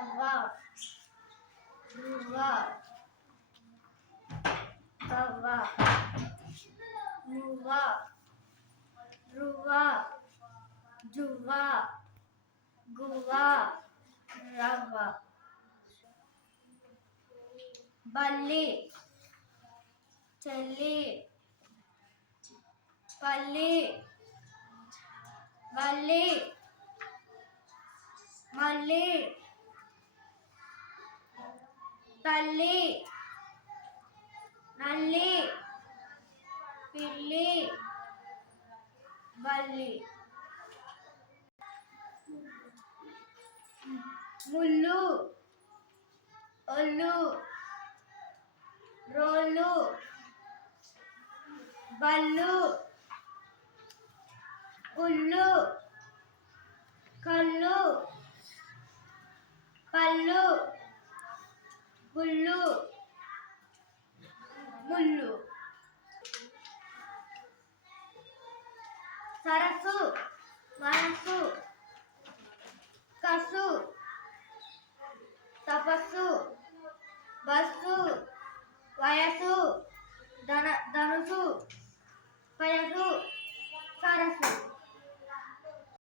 రవ్వ రువ్వ కవ్వ మువ్వ రువ్వ జువ్వ గువ్వ రవ్వ బల్లి చెల్లి పల్లి వల్లి మల్లి తల్లి నల్లి పిల్లి బల్లి ముళ్ళు ఒళ్ళు రోళ్ళు బళ్ళు ఉళ్ళు కళ్ళు పళ్ళు గుళ్ళు ముళ్ళు సరస్సు మనస్సు కసు తపస్సు బస్సు వయసు ధనుసు పయసు